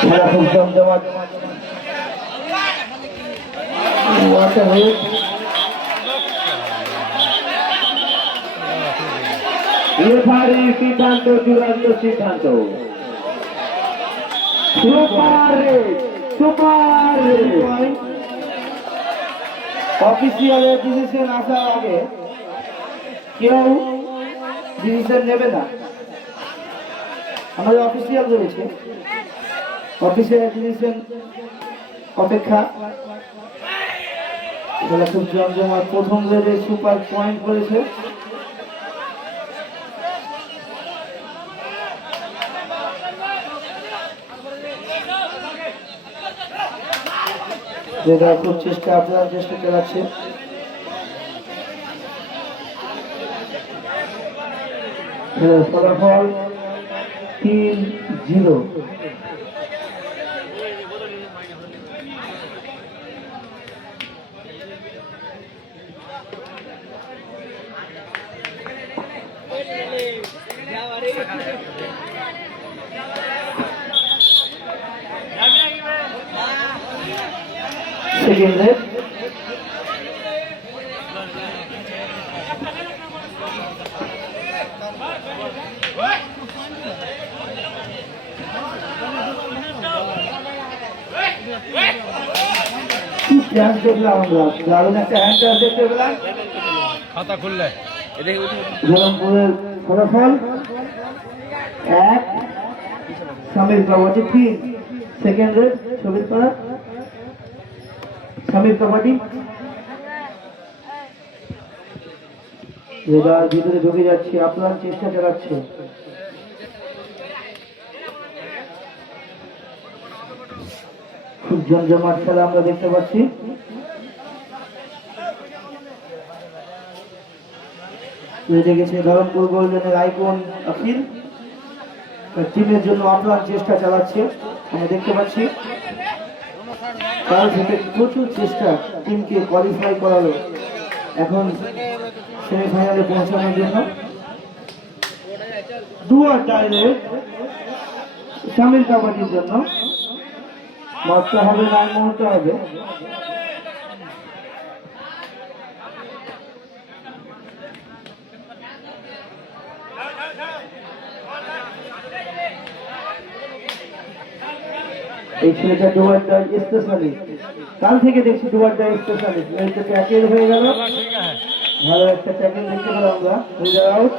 খেলা খুব জমজমাট। রেফারি সিদ্ধান্ত, চূড়ান্ত সিদ্ধান্ত। অফিসিয়ালের ডিসিশন আসার আগে কেউ ডিসিশন নেবে না। আমাদের অফিসিয়াল রয়েছে, অফিসিয়াল ডিসিশন অপেক্ষা। খুব জমজমাট। প্রথম রেডে সুপার পয়েন্ট করেছে। খুব চেষ্টা, আপনার চেষ্টা চালাচ্ছে। ফলাফল 3-0। সেকেন্ডে দেখলাম আমরা দারুণ একটা হ্যান্ড টাচ দেখতে পেলাম। খাতা খুললে ধরমপুরের ফলাফল 1, সামির কাবাডি 3। সেকেন্ড রেড ছবির করা সামির কাবাডি। রেডার ভিতরে ঢুকে যাচ্ছে, আপনার চেষ্টা চালাচ্ছে। খুব জমজমাট খেলা আমরা দেখতে পাচ্ছি। রেডে গেছে ধরমপুর গোল্ডেনের আইকন আকিল, টিমের জন্য আপনার চেষ্টা চালাচ্ছে আমরা দেখতে পাচ্ছি। তার থেকে প্রচুর চেষ্টা টিমকে কোয়ালিফাই করালো এখন সেমিফাইনালে পৌঁছানোর জন্য। ডুয়ার ডাইরেক্ট সামিল কাবাডির জন্য মাত্র হবে 9 মুহূর্ত হবে। এই ছেলেটা ডুয়ারটা স্পেশালিস্ট, কাল থেকে দেখছি ডুয়ারটা স্পেশালিস্ট। এইটা ট্যাকেল হয়ে গেল, ভালো একটা ট্যাকেল দেখতে পেলাম আমরা। Out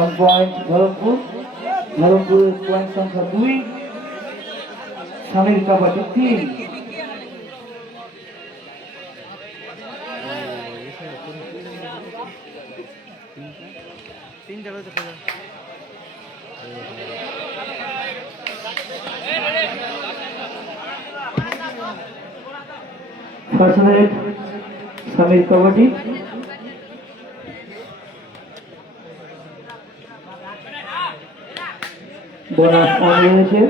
1 point Dharampur. ধরমপুরের পয়েন্ট সংখ্যা 2, Samir kabaddi 3। First raid Samir kabaddi. Bonus on হয়েছে।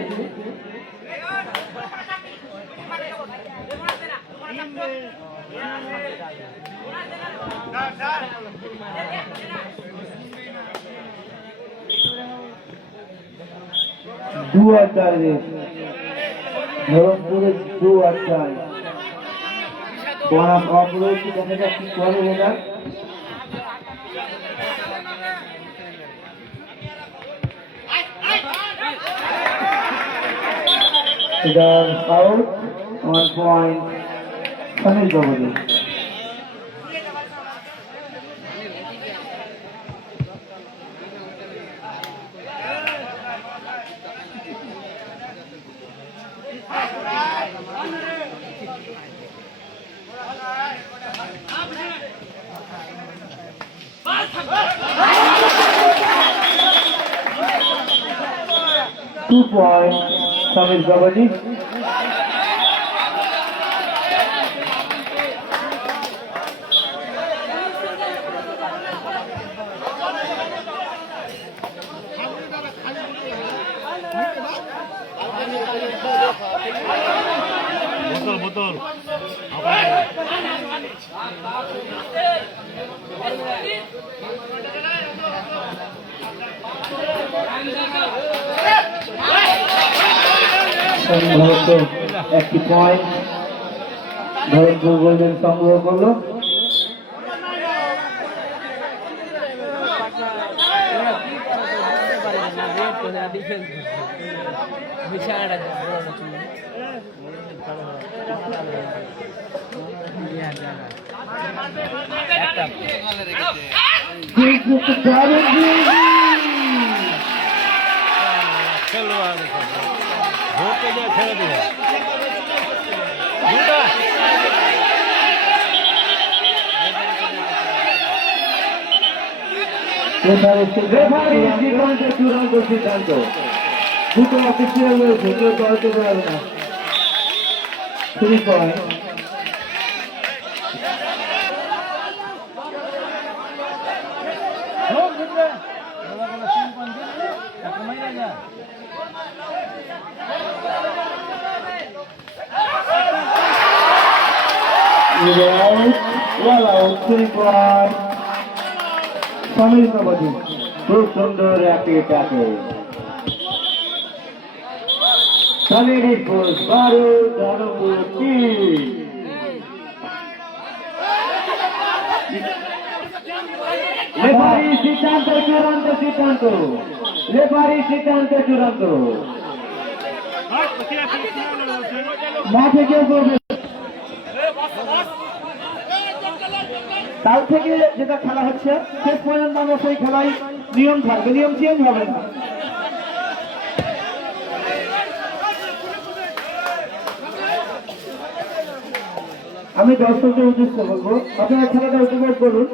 ডুয়ার ডাইরেক্ট ধরমপুরের ডুয়ার ডাইরেক্ট বোনাস অফ রয়েছে। দেখা যাক কি করে ওরা। আউট 1 পয়েন্ট সামিল kabaddi. Two points, Samir Kabadi. botol. Apa? Bharat একটি পয়েন্ট ধরনপুর গোল্ডেন সংগ্রহ করলো। খেলোয়াড় ভোটে যায় ছেড়ে দেবে চূড়ান্ত সিদ্ধান্ত দুটো অফিসিয়াল রয়েছে, কেউ দলতে পারবে না। 3 পয়েন্ট। খুব সুন্দর একটি ট্যাকে রেফারি সিদ্ধান্ত চূড়ান্ত, সিদ্ধান্ত রেফারি সিদ্ধান্ত চূড়ান্ত। মাঠে কেউ করবে কাল থেকে যেটা খেলা হচ্ছে শেষ পর্যন্ত আমরা সেই খেলায় নিয়ম থাকবে, নিয়ম চেঞ্জ হবে না। আমি দর্শকদের উদ্দেশ্যে বলবো, আপনারা খেলাটা উপভোগ করুন,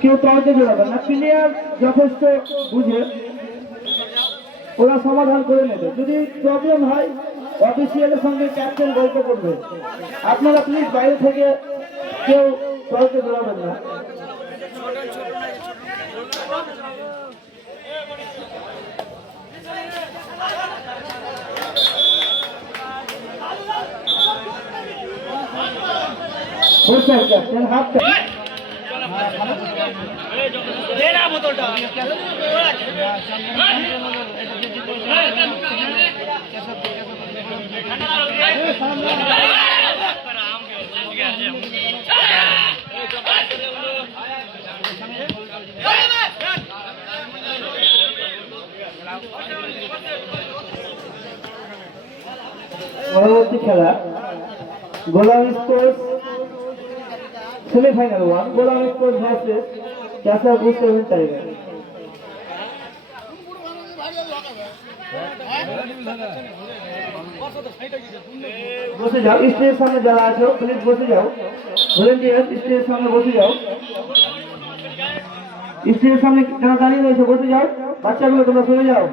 কেউ তর্কে বেরোবেন না। প্লেয়ার যথেষ্ট বুঝে ওরা সমাধান করে নেবে, যদি প্রবলেম হয় অফিসিয়ালের সঙ্গে ক্যাপ্টেন গল্প করবে। আপনারা প্লিজ বাইরে থেকে কেউ তর্কে বেরোবেন না। ক্যাপ্টেন হাফ পরবর্তী খেলা গোলাম স্পোর্টস সেমিফাইনাল 1, গোলাম স্পোর্টস ভার্সেস ক্যাসা বুস্ট টাইগার। বসে যাও, স্টেজের সামনে যারা আছো প্লিজ বসে যাও। ভলেন্টিয়ার স্টেজের সামনে বসে যাও, স্টেজের সামনে যারা দাঁড়িয়ে রয়েছে বসে যাও। বাচ্চাগুলো তোমরা সরে যাও,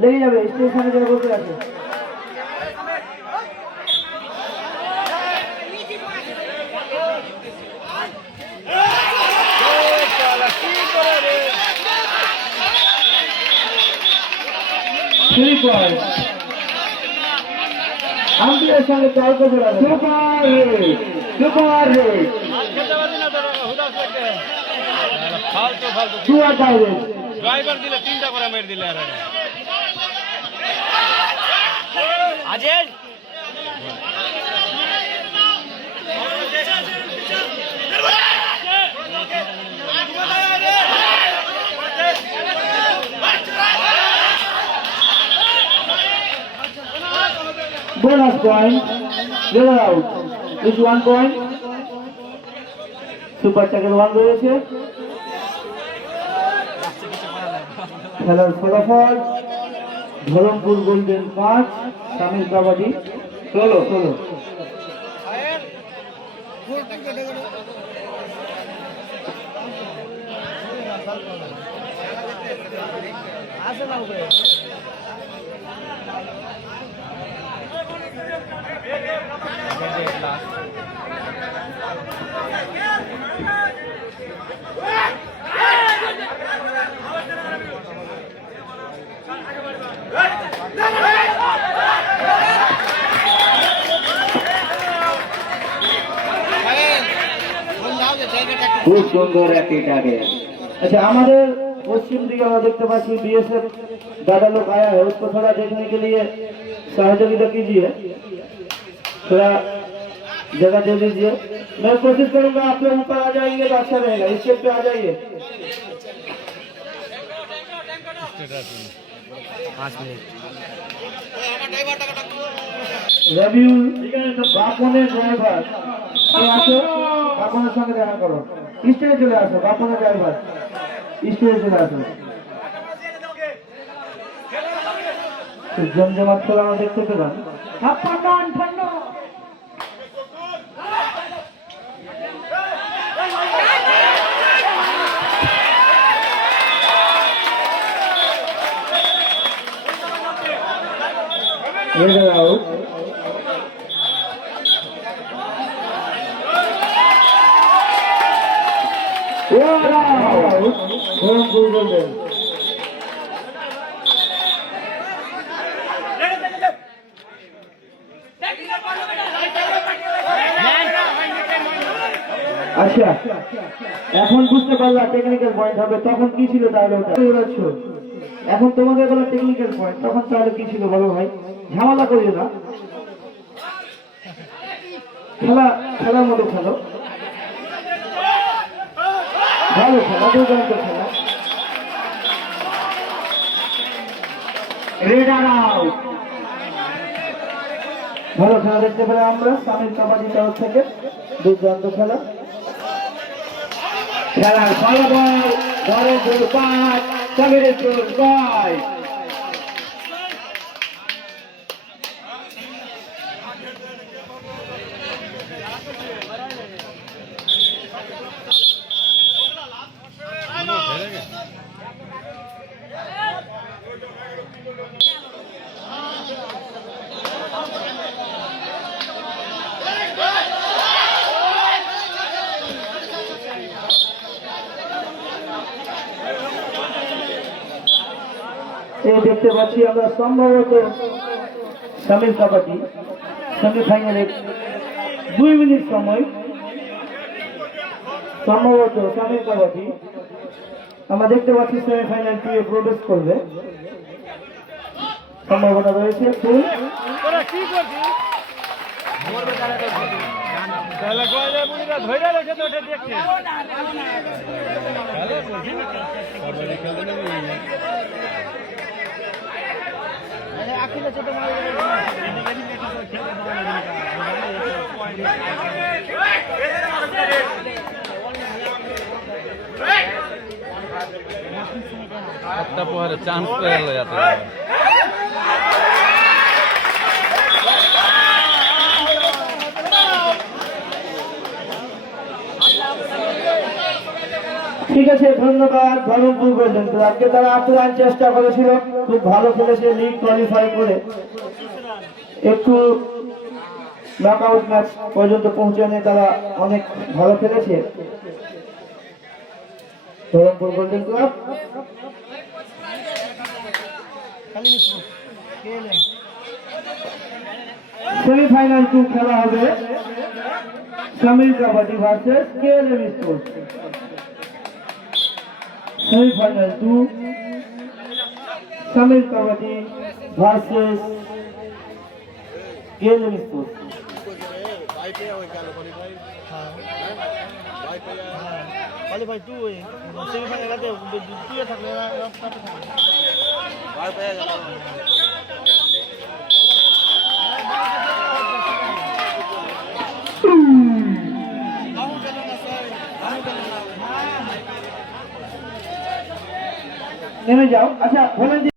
লেগে যাবে। স্টেজের সামনে যারা বসে আছে আম্পায়ারের সঙ্গে তর্ক জড়াবে। Super hit, super hit, driver দিলে 3টা করে মেরে দিলে আর আজেল bonus point, level out is 1 point. Super tackle 1 রয়েছে। খেলার ফলাফল ধরমপুর গোল্ডেন 5, তামিল কাবাডি 16। খুব সুন্দর একটি টার্গেট। আচ্ছা, আমাদের पश्चिम दिखे আমরা देखते पाচ্ছি बीएसएफ दादा लोग आया है, उसको थोड़ा देखने के लिए सहयोगिता कीजिए, थोड़ा जगह दे दीजिए। मैं कोशिश करूंगा आप लोग ऊपर आ जाएंगे तो अच्छा रहेगा, स्टेज पे आ जाइए। 5 मिनट রবিউল বাপনের ড্রাইভার আসো, বাপনের সঙ্গে দেখা করো, স্টেজে চলে আসো। বাপনের ড্রাইভার স্টেজে চলে আসো। জমজমাট খেলা আমরা দেখতে পেলাম। out. আচ্ছা, এখন বুঝতে পারলা টেকনিক্যাল পয়েন্ট হবে, তখন কি ছিল তাহলে ওটা? এখন তোমাদের বলা টেকনিক্যাল পয়েন্ট, তখন তাহলে কি ছিল বলো ভাই? ঝামেলা করিও না, খেলার মতো খেলো, ভালো খেলা, দুর্দান্ত খেলা। ভালো খেলা দেখতে পেলে আমরা সামিল কাবাডি তরফ থেকে, দুর্দান্ত খেলা। খেলার ফলাফল ধরমপুর 5, সামিরপুর 5। এই দেখতে পাচ্ছি আমরা সম্ভবত সামিল কাবাডি সেমিফাইনালের 2 মিনিট সময়, সম্ভবত সামিল কাবাডি আমরা দেখতে পাচ্ছি সেমিফাইনাল 2 এ প্রবেশ করবে, সম্ভাবনা রয়েছে। ফুল चांस पे जाते हैं। ঠিক আছে, ধন্যবাদ ধরমপুর পর্যন্ত। আজকে তারা আপ্রাণ চেষ্টা করেছিল, খুব ভালো খেলেছে, লিগ কোয়ালিফাই করে একটু নকআউট ম্যাচ পর্যন্ত পৌঁছানো তারা অনেক ভালো খেলেছে। ধরমপুর গোল্ডেন ক্লাব সেমিফাইনাল 2 খেলা হবে, সামিল kabaddi versus KLM sports. Semifinal 2 সামিল কাবাডি ভার্সেস কেএলএম স্পোর্টস। ভাই তুই সেমিফাইনালে তুই থাকলে ভাই পেয়ে যাবে। নেমে যাও। আচ্ছা বলেন।